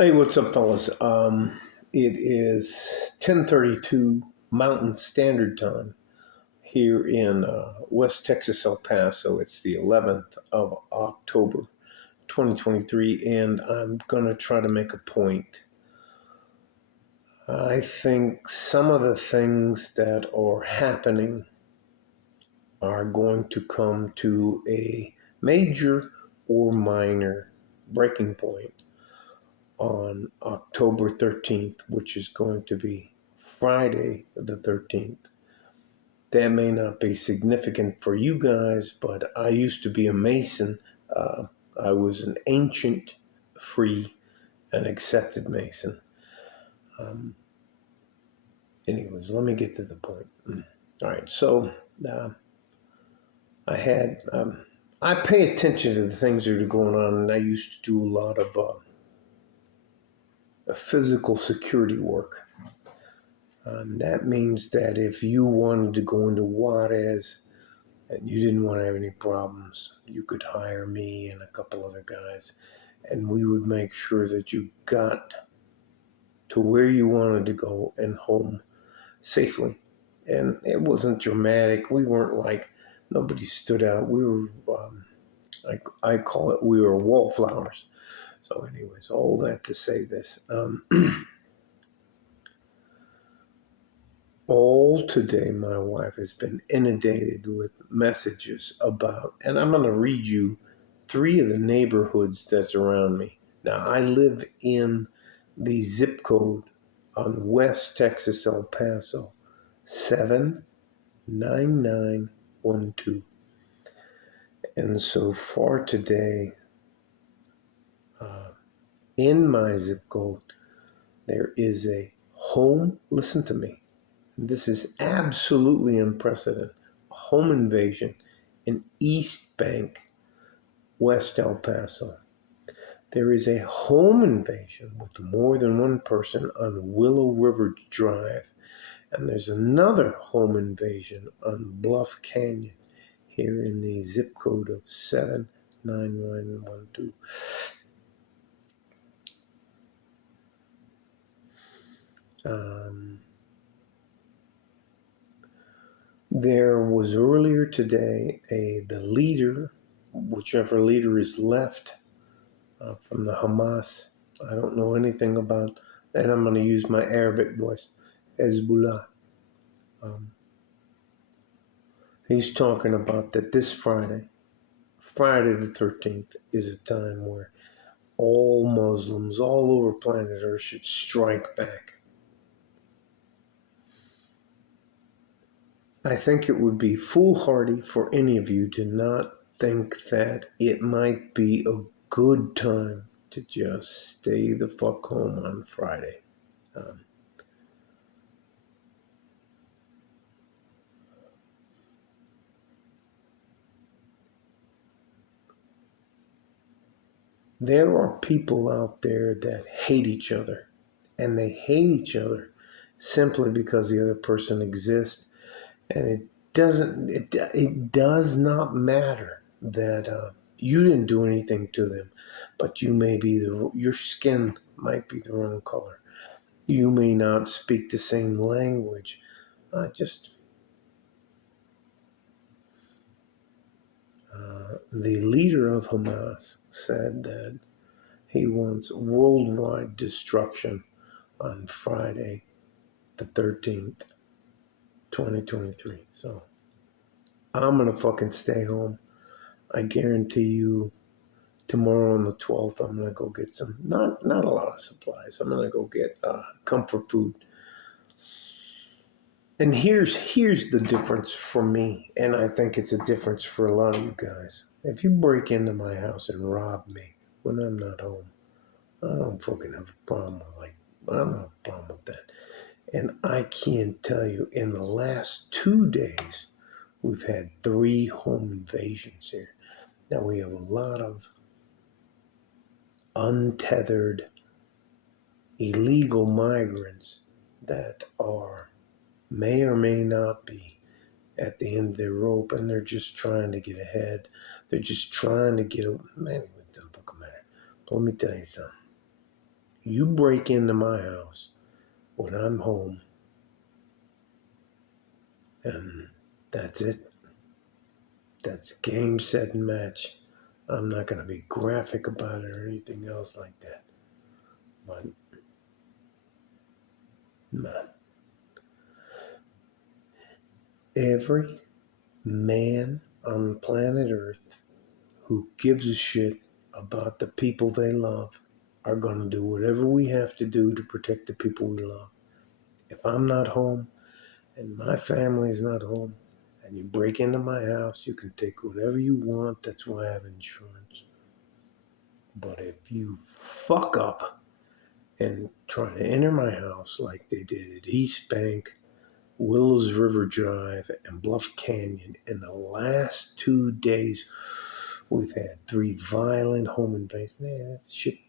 Hey, what's up, fellas? It is 10:32 Mountain Standard Time here in West Texas, El Paso. It's the 11th of October, 2023, and I'm gonna try to make a point. I think some of the things that are happening are going to come to a major or minor breaking point on October 13th, which is going to be Friday the 13th. That may not be significant for you guys, but I used to be a Mason. Uh, I was an ancient, free, and accepted Mason. Um, Anyways, let me get to the point. All right, so uh, I had, I pay attention to the things that are going on, and I used to do a lot of physical security work. That means that if you wanted to go into Juarez and you didn't want to have any problems, you could hire me and a couple other guys, and we would make sure that you got to where you wanted to go and home safely. And it wasn't dramatic. We weren't like, nobody stood out. We were, I call it, we were wallflowers. So, anyways, all that to say this. All today, my wife has been inundated with messages about, and I'm going to read you three of the neighborhoods that's around me. Now, I live in the zip code on West Texas, El Paso, 79912. And so far today, in my zip code, there is a home, listen to me, this is absolutely unprecedented. A home invasion in East Bank, West El Paso. There is a home invasion with more than one person on Willow River Drive. And there's another home invasion on Bluff Canyon here in the zip code of 79112. There was earlier today the leader, whichever leader is left from the Hamas. I don't know anything about, and I'm going to use my Arabic voice, Hezbollah. He's talking about that this Friday, Friday the 13th, is a time where all Muslims all over planet Earth should strike back. I think it would be foolhardy for any of you to not think that it might be a good time to just stay the fuck home on Friday. There are people out there that hate each other, and they hate each other simply because the other person exists, and it does not matter that you didn't do anything to them, but you may be your skin might be the wrong color. You may not speak the same language. The leader of Hamas said that he wants worldwide destruction on Friday, the 13th, 2023. So I'm going to fucking stay home. I guarantee you tomorrow on the 12th, I'm going to go get some, not a lot of supplies. I'm going to go get comfort food. And here's the difference for me, and I think it's a difference for a lot of you guys. If you break into my house and rob me when I'm not home, I don't fucking have a problem with I don't have a problem with that. And I can't tell you, in the last 2 days, we've had 3 home invasions here. Now we have a lot of untethered, illegal migrants that may or may not be at the end of their rope, and they're just trying to get ahead. They're just trying to get a man. It doesn't fucking matter. But let me tell you something. You break into my house when I'm home, and that's it. That's game, set, and match. I'm not going to be graphic about it or anything else like that. But, man, every man on planet Earth who gives a shit about the people they love are going to do whatever we have to do to protect the people we love. If I'm not home and my family's not home and you break into my house, you can take whatever you want. That's why I have insurance. But if you fuck up and try to enter my house like they did at East Bank, Willow River Drive, and Bluff Canyon in the last 2 days, we've had 3 violent home invasions. Man,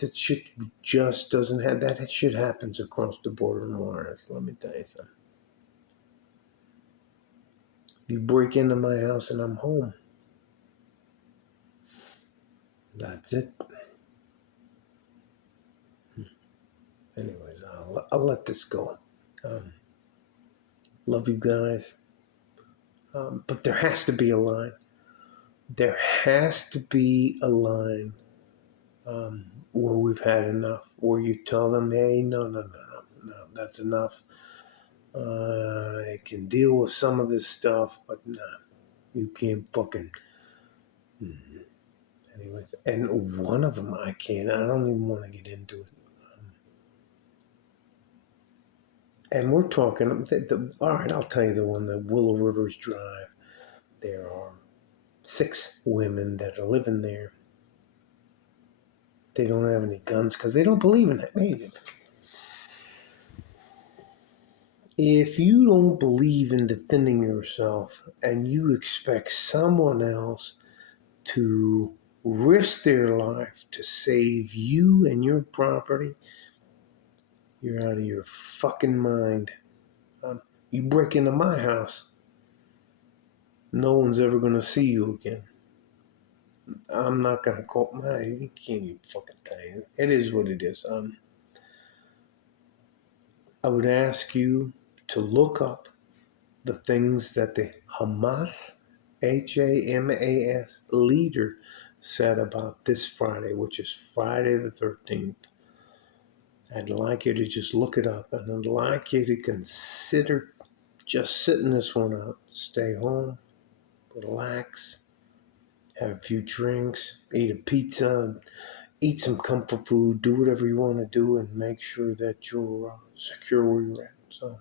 that shit just doesn't have that shit happens across the border in Juarez. Let me tell you something. You break into my house and I'm home. That's it. Anyways, I'll let this go. Love you guys. But there has to be a line. There has to be a line where we've had enough. Where you tell them, hey, no, that's enough. I can deal with some of this stuff, but nah, you can't fucking. Anyways, and one of them I can't. I don't even want to get into it. And we're talking. All right, I'll tell you the one. The Willow River Drive. There are 6 women that are living there. They don't have any guns because they don't believe in that. Maybe. If you don't believe in defending yourself and you expect someone else to risk their life to save you and your property, you're out of your fucking mind. You break into my house, no one's ever going to see you again. I'm not going to call you can't even fucking tell you. It is what it is. I would ask you to look up the things that the Hamas, Hamas leader said about this Friday, which is Friday the 13th. I'd like you to just look it up, and I'd like you to consider just sitting this one out. Stay home, relax, have a few drinks, eat a pizza, eat some comfort food, do whatever you want to do, and make sure that you're secure where you're at. So,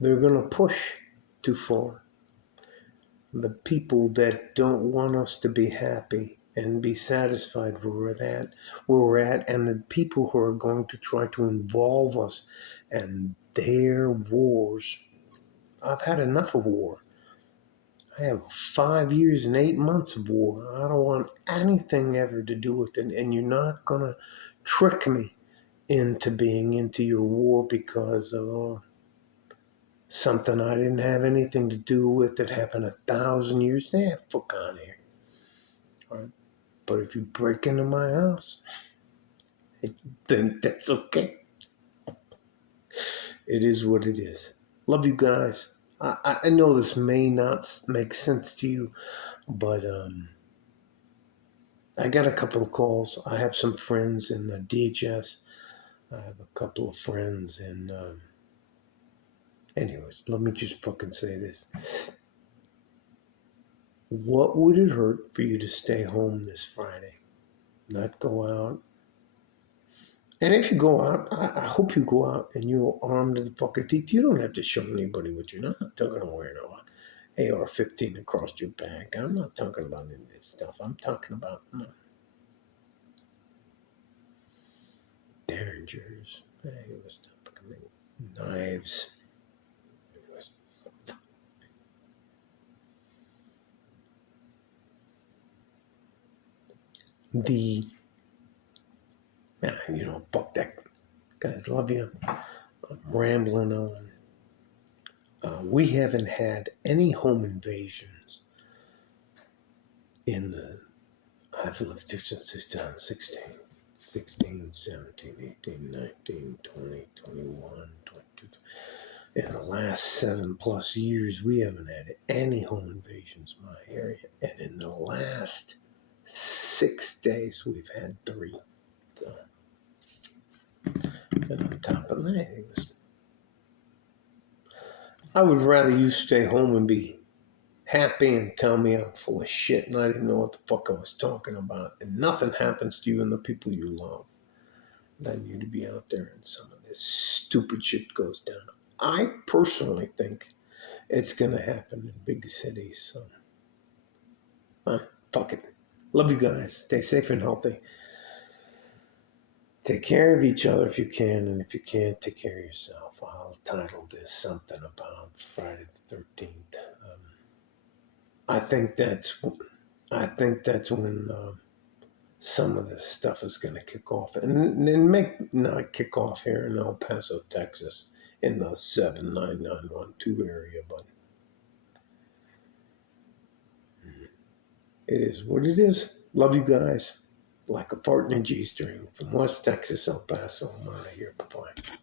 they're going to push too far. The people that don't want us to be happy and be satisfied where we're at, and the people who are going to try to involve us and their wars. I've had enough of war. I have 5 years and 8 months of war. I don't want anything ever to do with it, and you're not going to trick me into being into your war because of something I didn't have anything to do with that happened 1,000 years. Fuck on here. All right. But if you break into my house, then that's okay. It is what it is. Love you guys. I know this may not make sense to you, but I got a couple of calls. I have some friends in the DHS. I have a couple of friends in. Anyways, let me just fucking say this. What would it hurt for you to stay home this Friday? Not go out. And if you go out, I hope you go out and you're armed to the fucking teeth. You don't have to show anybody what you're not talking about wearing an AR-15 across your back. I'm not talking about any of this stuff. I'm talking about derringers, knives. Fuck that. Guys, love you. I'm rambling on. We haven't had any home invasions I've lived here since 2016. 16, 17, 18, 19, 20, 21, 22. In the last 7+ years, we haven't had any home invasions in my area. And in the last 6 days, we've had 3. So, and on top of that, I would rather you stay home and be happy and tell me I'm full of shit and I didn't know what the fuck I was talking about and nothing happens to you and the people you love than you to be out there and some of this stupid shit goes down. I personally think it's going to happen in big cities. So, fuck it. Love you guys. Stay safe and healthy. Take care of each other if you can, and if you can't, take care of yourself. I'll title this something about Friday the 13th. I think that's when some of this stuff is going to kick off, and make not kick off here in El Paso, Texas, in the 79912 area, but it is what it is. Love you guys. Like a fart in a G-string from West Texas, El Paso. I'm out of here. Bye-bye.